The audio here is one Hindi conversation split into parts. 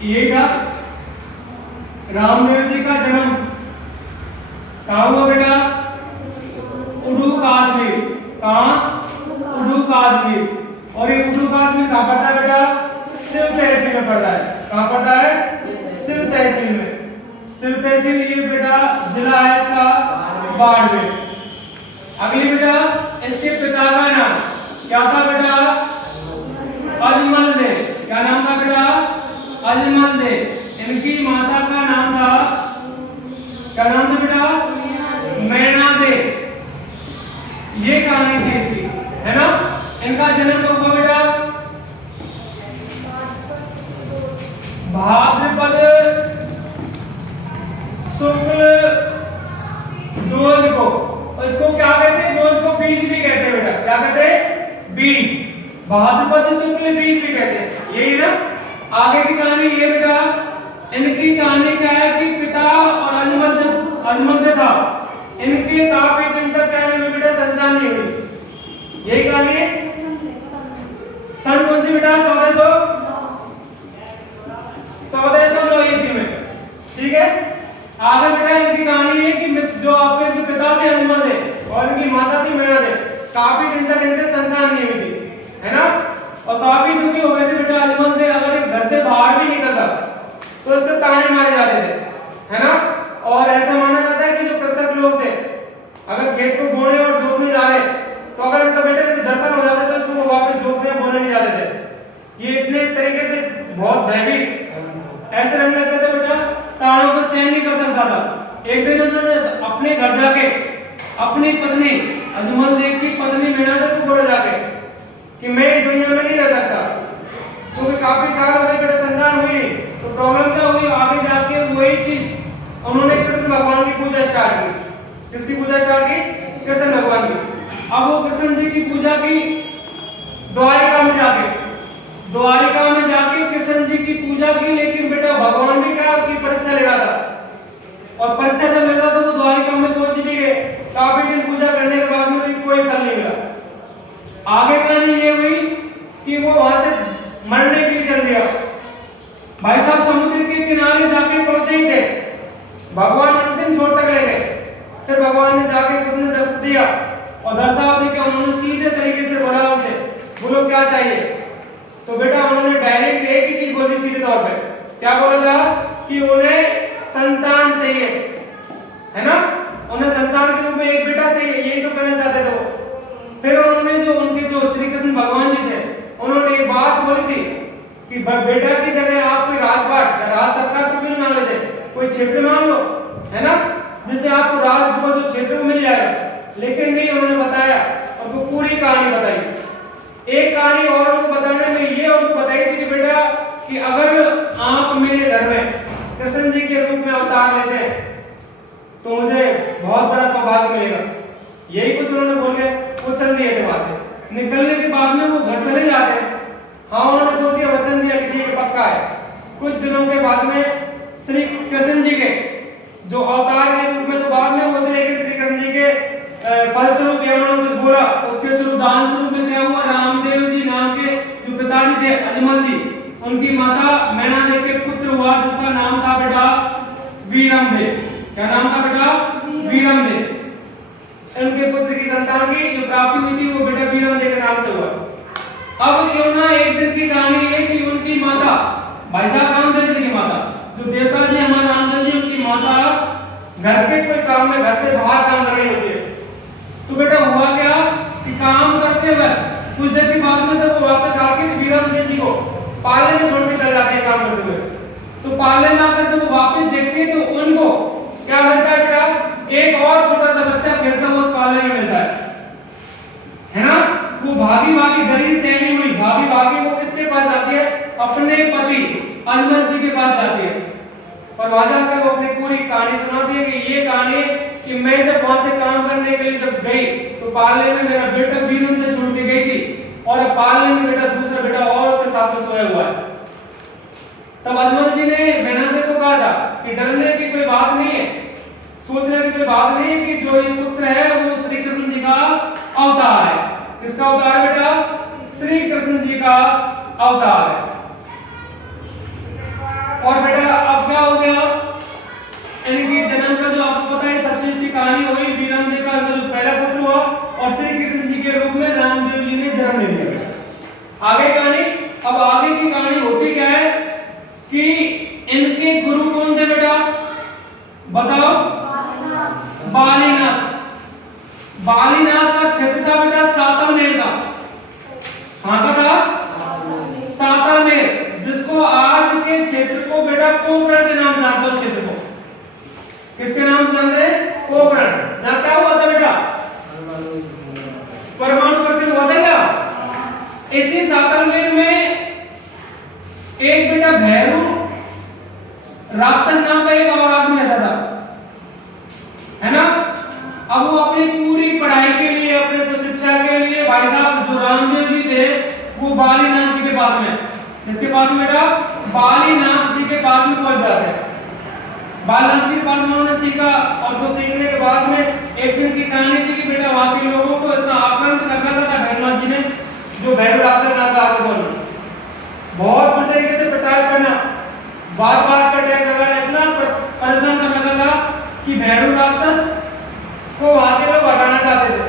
यही था रामदेव जी का जन्म कहाँ हुआ बेटा? उडू कश्मीर। कहाँ? उडू कश्मीर। और ये उडू कश्मीर कहाँ पड़ता है बेटा? सिल्क तहसील में पड़ता है। कहाँ पड़ता है? सिल्क तहसील में। सिल्क तहसील ये बेटा जिला है इसका बाड़मेर। अगली बेटा इसके पिता का नाम क्या था बेटा? अजमल दे। क्या नाम था बेटा? अजमल दे। इनकी माता का नाम था, क्या नाम था बेटा? मैना दे। ये कहानी थी इसकी, है ना? इनका जन्म कब हुआ बेटा? भाद्रपद शुक्ल दूज को। और इसको क्या कहते हैं? दूज को बीज भी कहते हैं बेटा। क्या कहते हैं? बीज। भाद्रपद शुक्ल बीज भी कहते हैं। यही ना? आगे की कहानी ये बेटा, इनकी कहानी क्या है कि पिता और अजमल था, इनके काफी दिन तक क्या नहीं हुई बेटा? संतान नहीं हुई। यही कहानी है। सन कौन सी बेटा? 1409 ईस्वी में। ठीक है। आगे बेटा इनकी कहानी है कि जो आपके पिता थे अजमल थे और इनकी माता थी मैना थे, काफी दिन तक इनके संतान नहीं हुई थी, है ना? और काफी दुखी हो गए थे बेटा अजमल थे। अगर एक घर से बाहर भी निकलता तो इसके ताने मारे जाते थे, है ना? और ऐसा माना जाता है कि जो कृषक लोग थे, अगर खेत को बोने और जोतने जा रहे तो अगर उनका बेटा दर्शन हो जाता तो उसको वापस जोतने बोने नहीं जाते थे। ये इतने तरीके से बहुत भयभीत ऐसे रहने लगते थे बेटा, ताड़ों को सहन नहीं कर सकता था। एक दिन उन्होंने अपने घर जाके अपनी पत्नी अजमल देव की पत्नी मैना को बोला जाके कि मैं इस दुनिया में नहीं रह सकता, क्योंकि काफी साल हो गए बेटा संतान हुई नहीं। तो प्रॉब्लम क्या हुई? आगे जाके वही चीज उन्होंने कृष्ण भगवान की पूजा स्टार्ट की। किसकी पूजा स्टार्ट की? कृष्ण भगवान की। अब वो कृष्ण जी की पूजा की द्वारिका में जाके कृष्ण जी की पूजा की। लेकिन बेटा भगवान भी क्या उसकी परीक्षा ले रहा था, और परीक्षा जब मिल रहा था तो द्वारिका में पहुंच भी गए। काफी दिन पूजा करने के बाद में भी कोई फल नहीं मिला। आगे कहानी ये हुई कि वो वहां से मरने के लिए चल दिया। भाई साहब समुद्र के किनारे जाके पहुंचे ही थे, भगवान अंतिम छोर तक ले गए। फिर भगवान ने जाके खुद ने दर्शन दिया और दर्शा दे के उन्होंने सीधे तरीके से बोला उनसे, बोलो क्या चाहिए? तो बेटा उन्होंने डायरेक्ट एक ही चीज बोली सीधे तौर पे। क्या बोला था? कि उन्हें संतान चाहिए, है ना? उन्हें संतान के रूप में एक बेटा चाहिए, यही तो कहना चाहते थे वो। फिर उन्होंने जो उनके जो श्री कृष्ण भगवान जी थे, उन्होंने एक बात बोली थी कि बेटा की जगह आप कोई राजपाट या राज सरकार तो क्यों नहीं मांग लेते? कोई क्षेत्र मांग लो, है ना? जिससे आपको राज को जो क्षेत्र मिल जाएगा। लेकिन नहीं, उन्होंने बताया, उनको पूरी कहानी बताई। एक कहानी और उनको बताने में ये उनको बताई थी कि बेटा कि अगर आप मेरे घर में कृष्ण जी के रूप में अवतार लेते हैं तो मुझे बहुत बड़ा सौभाग्य मिलेगा। यही कुछ उन्होंने बोल के वो चल दिए थे। वहां से निकलने के बाद में वो घर चले जाते हैं। हाँ, उन्होंने बोल दिया, वचन दिया कि ठीक है पक्का है। कुछ दिनों के बाद में श्री कृष्ण जी के जो अवतार के रूप में तो बाद में हुए थे, लेकिन श्री कृष्ण जी के फलस्वरूप उन्होंने कुछ बोला, उसके स्वरूप दान स्वरूप में क्या हुआ? रामदेव जी नाम के जो पिताजी थे अजमल जी, उनकी माता मैना देव के पुत्र हुआ, जिसका नाम था बेटा वीरम देव। क्या नाम था बेटा? वीरम देव। उनके पुत्र की संतान की जो प्राप्ति हुई थी वो बेटा वीरम देव के नाम से हुआ। अब क्यों ना एक दिन की कहानी है कि उनकी माता, भाई साहब रामदेव जी की माता, जो देवता जी हमारे रामदेव जी, उनकी माता घर के कोई काम में घर से बाहर काम कर रही होती है। तो बेटा हुआ क्या कि काम करते हुए कुछ देर के बाद में जब वो वापस आके वीरम देव जी को पाले में छोड़ के चले जाते हैं काम करते हुए। तो पाले में आकर जब वो वापस देखते हैं तो उनको क्या मिलता है बेटा? एक और छोटा सा बच्चा खेलता हुआ उस पाले में मिलता है ना? वो भागी डरी सहमी हुई भागी वो किसके पास जाती है? अपने पति अजमल जी के पास जाती है और वहां जाकर वो अपनी पूरी कहानी सुनाती है कि ये कहानी कि मैं जब वहां से काम करने के लिए जब गई तो पाले में मेरा बेटा वीरम से छूट के गई थी, और अब पाले में बेटा दूसरा बेटा और उसके साथ में सोया हुआ है। तब अजमल जी ने मैना देव को कहा था कि डरने की कोई बात नहीं है, सोचने की कोई बात नहीं है कि जो ये पुत्र है वो श्री कृष्ण जी का अवतार है। किसका अवतार है बेटा? श्री कृष्ण जी का अवतार है। क्या हो गया, इनके जन्म का जो आपको पता है सब चीज की कहानी हुई, वीरमदेव का जो पहला पुत्र हुआ और श्री कृष्ण जी के रूप में रामदेव जी ने जन्म ले लिया। आगे कहानी, अब आगे की कहानी होती क्या है कि इनके गुरु कौन थे बेटा, बताओ? बालीनाथ। बालीनाथ का क्षेत्र था बेटा सातलमेर का। कहां का था? सातलमेर, जिसको आज के क्षेत्र को बेटा पोखरण के नाम से जानते हो। क्षेत्र को किसके नाम से जानते हैं? पोखरण। जहां क्या हुआ था बेटा? परमाणु परीक्षण हुआ था क्या? इसी सातलमेर में एक बेटा भैरू राक्षस नाम का एक और आदमी रहता था, है ना? अब वो अपनी पूरी पढ़ाई के लिए, अपने तो शिक्षा के लिए भाई साहब जो रामदेव जी थे वो बालीनाथ जी के पास में, किसके पास में बेटा? बालीनाथ जी के पास में पहुंच जाते हैं। बालीनाथ जी के पास में उन्होंने सीखा और वो सीखने के बाद में एक दिन की कहानी थी कि बेटा वहां के लोगों को इतना आक्रांत कर रखा था भैरवनाथ जी ने, जो भैरव राक्षस नाम का आदमी बोलना, बहुत बुरी तरीके से प्रताड़ित करना, बार बार पर टैक्स लगाना, इतना परेशान कर रखा था कि भैरव राक्षस को वहां के लोग हटाना चाहते थे,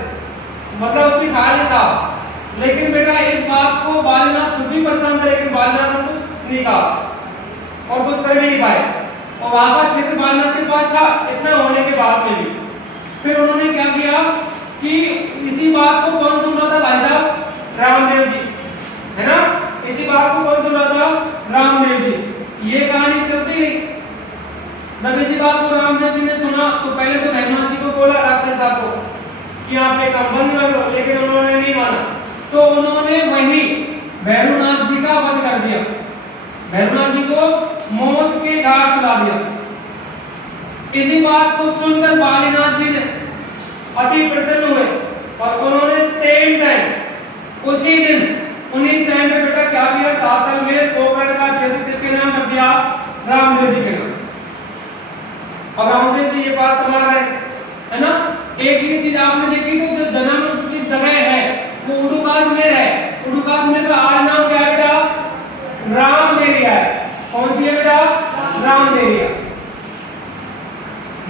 मतलब उसकी खाली साहब। लेकिन बेटा इस बात को बालीनाथ खुद भी परेशान था, लेकिन बालीनाथ ने कुछ नहीं कहा और कुछ कर भी नहीं पाए। और वहां का क्षेत्र बालीनाथ के पास था, इतना होने के बाद में भी फिर उन्होंने क्या किया कि इसी बात को कौन सुन रहा था भाई साहब? रामदेव जी, है ना? इसी बात को कौन सुन रहा था? रामदेव जी। ये कहानी चलती है। जब इसी बात को रामदेव जी ने सुना तो पहले तो भैरवनाथ जी को बोला राक्षस साहब को कि आप एक काम बंद कर लो, लेकिन उन्होंने नहीं माना, तो उन्होंने वही भैरवनाथ जी का वध कर दिया, भैरवनाथ जी को मौत के घाट चला दिया। इसी बात को सुनकर बालीनाथ जी ने अति प्रसन्न हुए और उन्होंने सेम टाइम उसी दिन उन्हीं टाइम पे बेटा क्या किया? सातलमेर पोखरण का क्षेत्र किसके नाम रख दिया? रामदेव जी के नाम। और रामदेव जी ये बात समझ रहे है ना? एक ही चीज आपने देखी तो जो जन्म की जगह है वो उडुकासमेर है। उडुकासमेर का आज नाम क्या है बेटा? रामदेरिया है। कौन सी है बेटा? रामदेरिया।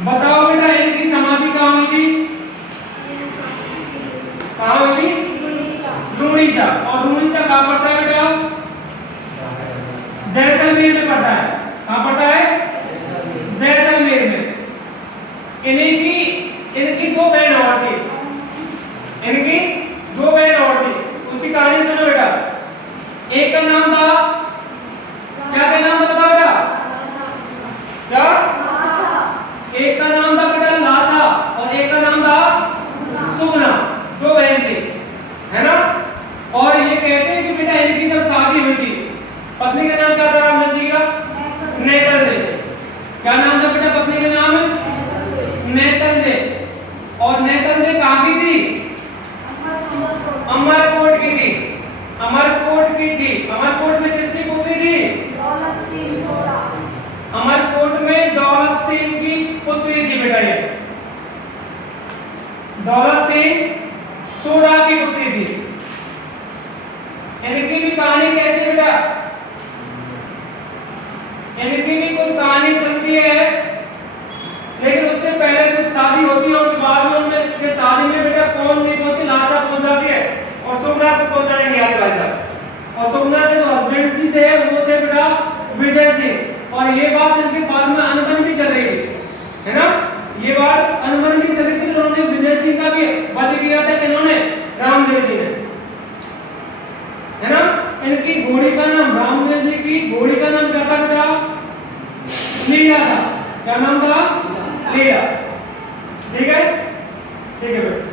बताओ बेटा इनकी समाधि कहाँ हुई थी? कहाँ हुई थी? रूणीचा। और रूणीचा कहाँ पड़ता है बेटा? जैसलमेर में पड़ता है। कहाँ पड़ता है? जैसलमेर में। इनकी दो बहन और थी, इनकी दो बहन और थी, उनकी कहानी सुनो बेटा। एक का नाम था क्या नाम था बताओ बेटा? क्या? एक का नाम था बेटा लाचा और एक का नाम था सुगना। दो बहन थी, है ना? और ये कहते हैं कि बेटा इनकी जब शादी हुई थी, पत्नी का नाम क्या था रामदेव जी का? नेतलदेव। क्या नाम था बेटा पत्नी का नाम? नेतलदेव। और नेतलदेव कहाँ की थी? अमरकोट की थी। अमरकोट की थी। अमरकोट में किसकी पुत्री थी? अमरकोट में दौलत सिंह की पुत्री थी बेटा। ये दौलत सिंह सोडा की पुत्री थी। इनकी भी कहानी कैसे बेटा? इनकी भी कुछ कहानी चलती है, लेकिन उससे पहले कुछ शादी होती है और बाद में उनमें के शादी में बेटा कौन नहीं पहुंचती, लाशा पहुंच जाती है और सुगना को पहुंचाने नहीं आते भाई साहब। और सुगना के जो हस्बैंड जी थे वो थे बेटा विजय सिंह। और ये बात इनके बाद में अनबन भी चल रही थी, है ना? ये बात अनबन भी चल रही थी। उन्होंने विजय सिंह का भी वध किया था, किन्होंने? रामदेव जी ने, है ना? इनकी घोड़ी का नाम, रामदेव जी की घोड़ी का नाम क्या था बेटा? लीला था। क्या नाम था? लीला। ठीक है, ठीक है बेटा।